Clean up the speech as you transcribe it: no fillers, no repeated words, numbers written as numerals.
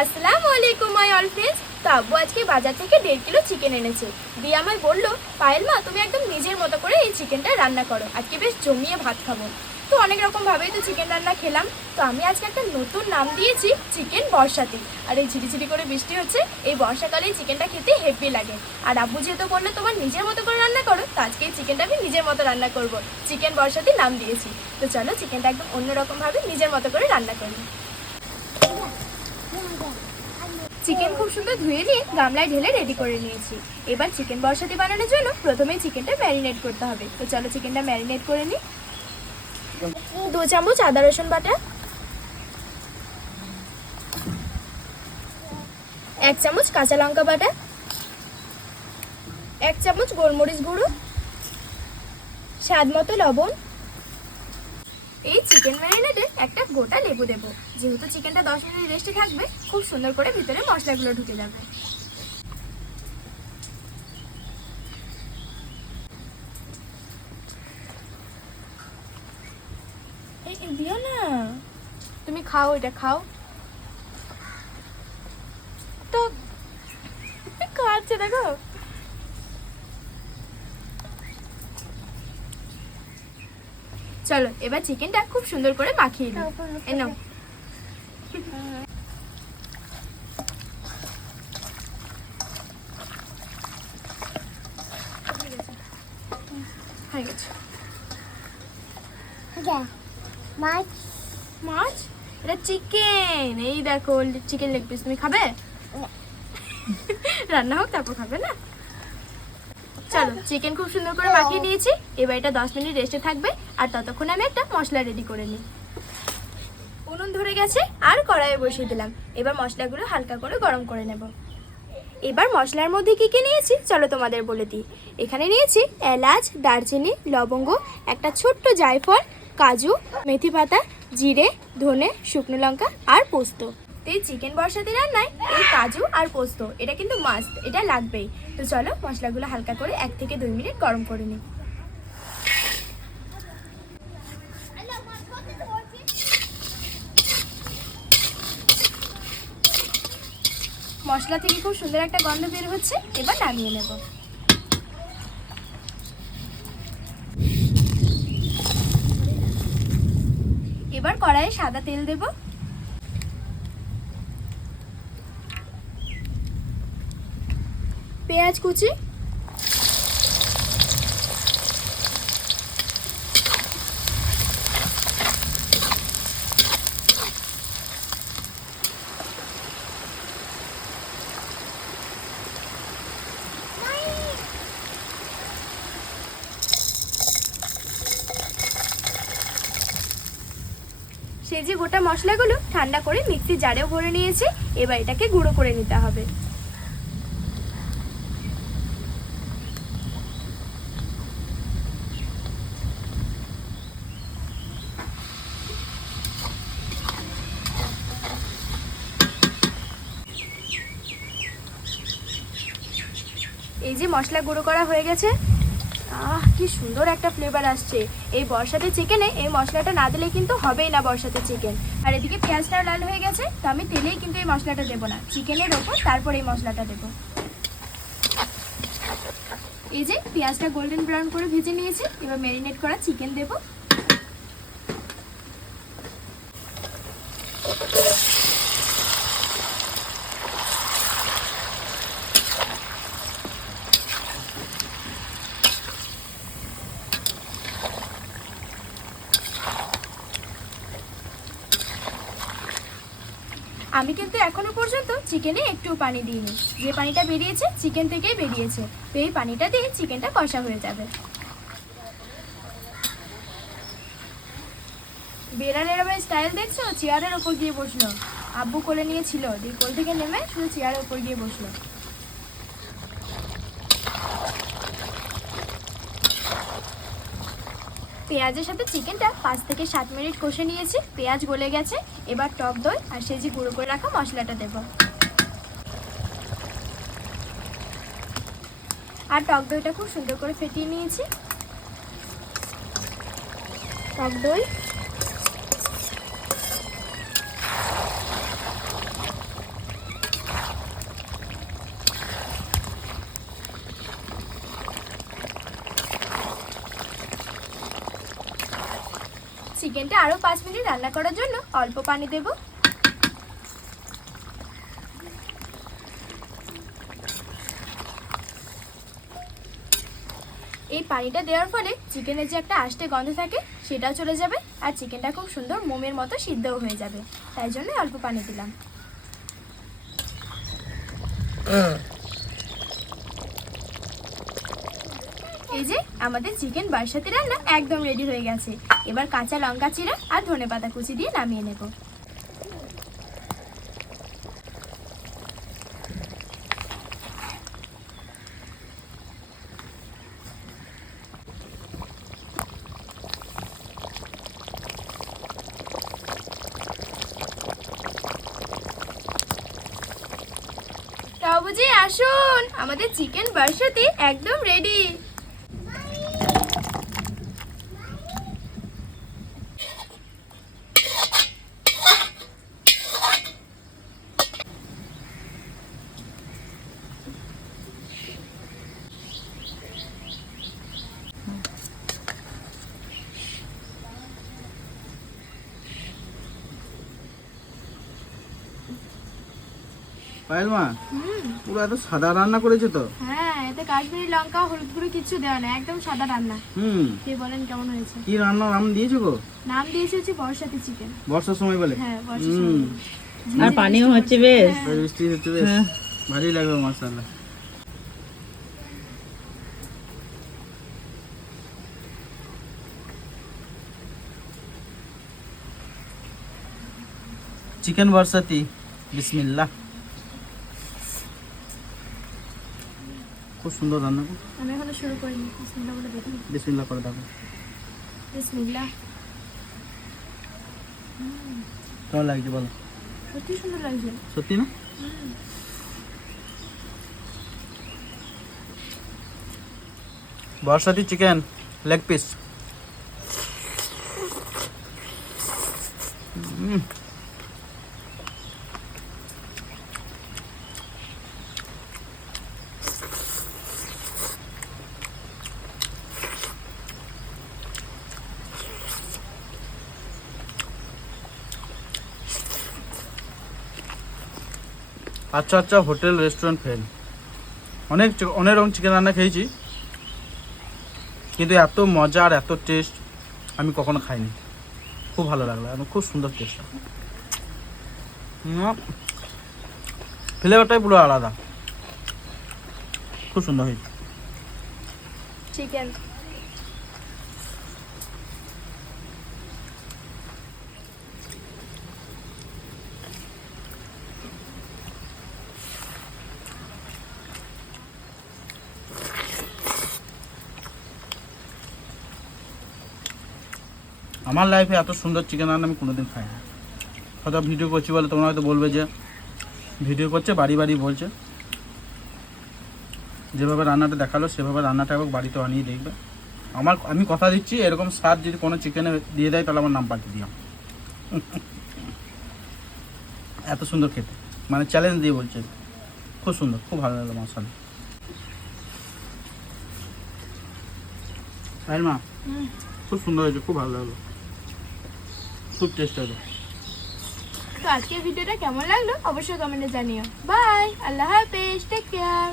আসসালামু আলাইকুম my all friends. তো আব্বু আজকে বাজার থেকে 1.5 কিলো চিকেন এনেছে। দিয়ে আমায় বললো, পায়েল মা তুমি একদম নিজের মতো করে এই চিকেনটা রান্না করো, আজকে বেশ জমিয়ে ভাত খাবো। তো অনেক রকম ভাবেই তো চিকেন রান্না খেলাম। তো আমি আজকে একটা নতুন নাম দিয়েছি চিকেন বর্ষাতি। আর এই ঝিরিঝিরি করে বৃষ্টি হচ্ছে, এই বর্ষাকালে চিকেনটা খেতে হেভি লাগে। আর আব্বু যেহেতু বললো তোমার নিজের মতো করে রান্না করো, তো আজকে এই চিকেনটা আমি নিজের মতো রান্না করবো, চিকেন বর্ষাতি নাম দিয়েছি। তো চলো চিকেনটা একদম অন্যরকম ভাবে নিজের মতো করে রান্না করি। চিকেন খুব সুন্দর ধুয়ে নিয়ে গামলায় ঢেলে রেডি করে নিয়েছি। এবার চিকেন বর্ষাতি বানানোর জন্য প্রথমে চিকেনটা ম্যারিনেট করতে হবে। তো চলো চিকেনটা ম্যারিনেট করে নিই। 2 চামচ আদা রসুন বাটা, 1 চামচ কাঁচা লঙ্কা বাটা, 1 চামচ গোলমরিচ গুঁড়ো, স্বাদ মতো লবণ। এই চিকেন ম্যারিনেটে একটা গোটা লেবু দেবো, যেহেতু চিকেনটা 10 মিনিট রেস্টে থাকবে, খুব সুন্দর করে ভিতরে মশলাগুলো ঢুকে যাবে। এই দিও না, তুমি খাও, এটা খাও। তো খাচ্ছে দেখো। চলো এবার চিকেনটা খুব সুন্দর করে মাখিয়ে দিই। এই নাও। হয়ে গেছে। মাছ মাছ এটা চিকেন। এই দেখো চিকেন লেগ পিস, তুমি খাবে? রান্না হোক তারপর খাবে না। চলো চিকেন খুব সুন্দর করে মাখিয়ে নিয়েছি। এবার এটা 10 মিনিট রেস্টে থাকবে, আর ততক্ষণে আমি একটা মশলা রেডি করে নিই। উনুন ধরে গেছে আর কড়াইয়ে বসিয়ে দিলাম। এবার মশলাগুলো হালকা করে গরম করে নেব। এবার মশলার মধ্যে কী কী নিয়েছি চলো তোমাদের বলে দিই। এখানে নিয়েছি এলাচ, দারচিনি, লবঙ্গ, একটা ছোট্ট জায়ফল, কাজু, মেথি পাতা, জিরে, ধনে, শুকনো লঙ্কা আর পোস্ত। এই চিকেন বর্ষাতি রান্নায় এই কাজু আর পোস্ত এটা কিন্তু মাস্ট, এটা লাগবেই। তো চলো মশলাগুলো হালকা করে 1 থেকে 2 মিনিট গরম করে নিই। মশলা থেকে খুব সুন্দর একটা গন্ধ বের হচ্ছে, এবার নামিয়ে নেব। এবার কড়াইয়ে সাদা তেল দেব। পেঁয়াজ কুচি, সেই যে গোটা মশলাগুলো ঠান্ডা করে মিক্সি জারেও ভরে নিয়েছি। এবার এটাকে গুঁড়ো করে নিতে হবে। এই যে মশলা গুঁড়ো করা হয়ে গেছে। কি সুন্দর একটা ফ্লেভার আসছে। এই বর্ষাতে চিকেনে এই মশলাটা না দিলে কিন্তু হবেই না বর্ষাতে চিকেন। আর এদিকে পেঁয়াজটাও লাল হয়ে গেছে, তো আমি তেলেই কিন্তু এই মশলাটা দেবো না, চিকেনের ওপর তারপর এই মশলাটা দেবো। এই যে পেঁয়াজটা গোল্ডেন ব্রাউন করে ভেজে নিয়েছি, এবার ম্যারিনেট করা চিকেন দেবো। আমি কিন্তু এখনো পর্যন্ত চিকেনে একটু পানি দিইনি, যে পানিটা বেরিয়েছে চিকেন থেকেই বেরিয়েছে। তো এই পানিটা দিয়ে চিকেনটা কষা হয়ে যাবে। বেড়ালের আবার স্টাইল দেখছো, চেয়ারের ওপর গিয়ে বসলো। আব্বু কোলে নিয়েছিল, দিয়ে কোল থেকে নেমে শুধু চেয়ারের ওপর গিয়ে বসলো। পেঁয়াজের সাথে চিকেনটা 5 থেকে 7 মিনিট কষে নিয়েছি, পেঁয়াজ গলে গেছে। এবার টক দই আর সেই যে গুঁড়ো করে রাখা মশলাটা দেব। আর টক দইটা খুব সুন্দর করে ফেটিয়ে নিয়েছি। টক দই, চিকেনটা আরও 5 মিনিট রান্না করার জন্য অল্প পানি দেব। এই পানিটা দেওয়ার ফলে চিকেনের যে একটা আষ্টে গন্ধ থাকে সেটাও চলে যাবে আর চিকেনটা খুব সুন্দর মোমের মতো সিদ্ধও হয়ে যাবে, তাই জন্য অল্প পানি দিলাম। এই যে আমাদের চিকেন বারসাতি রান্না একদম রেডি হয়ে গেছে। এবার কাঁচা লঙ্কা চিরা আর ধনেপাতা কুচি দিয়ে নামিয়ে নেব। বাবুজি আসুন, আমাদের চিকেন বারসাতি একদম রেডি। পায়েল মা, পুরো এত সাদা রান্না করেছে তো। হ্যাঁ, এতে কাশ্মীরি লঙ্কা হলুদ গুঁড়ো কিছু দেওয়া না, একদম সাদা রান্না। কে বলেন কেমন হয়েছে? কি রান্নার নাম দিয়েছো গো? নাম দিয়েছি হচ্ছে বরসাতি চিকেন। বর্ষার সময় বলে? হ্যাঁ, বর্ষার সময়। আর পানিও হচ্ছে বেশ, বৃষ্টি হচ্ছে বেশ, ভালোই লাগবে মাশাআল্লাহ। চিকেন বরসাতি, বিসমিল্লাহ। খুব সুন্দর রান্না। আমি এখনো শুরু করিনি, বিসমিল্লাহ বলে দেখি। বিসমিল্লাহ করে দেখো। বিসমিল্লাহ। কেমন লাগছে বলো? সত্যি সুন্দর লাগছে। সত্যি না? বরসাতি চিকেন লেগ পিস। আচ্ছা আচ্ছা, হোটেল রেস্টুরেন্ট ফেল। অনেক অনেক রকম চিকেন রান্না খেয়েছি, কিন্তু এত মজা আর এত টেস্ট আমি কখনো খাইনি। খুব ভালো লাগলো, এবং খুব সুন্দর টেস্ট। ফ্লেভারটাই পুরো আলাদা, খুব সুন্দর হয়েছে চিকেন। আমার লাইফে এত সুন্দর চিকেন রান্না আমি কোনোদিন খাইনি। হয়তো ভিডিও করছি বলে তোমরা হয়তো বলবে যে ভিডিও করছে বাড়ি বাড়ি বলছে। যেভাবে রান্নাটা দেখালো সেভাবে রান্নাটা এবং বাড়িতে বানিয়ে দেখবে। আমি কথা দিচ্ছি, এরকম স্বাদ যদি কোনো চিকেনে দিয়ে দেয় তাহলে আমার নাম পাঠিয়ে দিও। এত সুন্দর খেতে, মানে চ্যালেঞ্জ দিয়ে বলছে। খুব সুন্দর, খুব ভালো লাগলো মশালা। তাই মা, খুব সুন্দর হয়েছে, খুব ভালো লাগলো, খুব টেস্ট হয়েছে। তো আজকের ভিডিওটা কেমন লাগলো অবশ্যই কমেন্টে জানিও। বাই, আল্লাহ হাফেজ, টেক কেয়ার।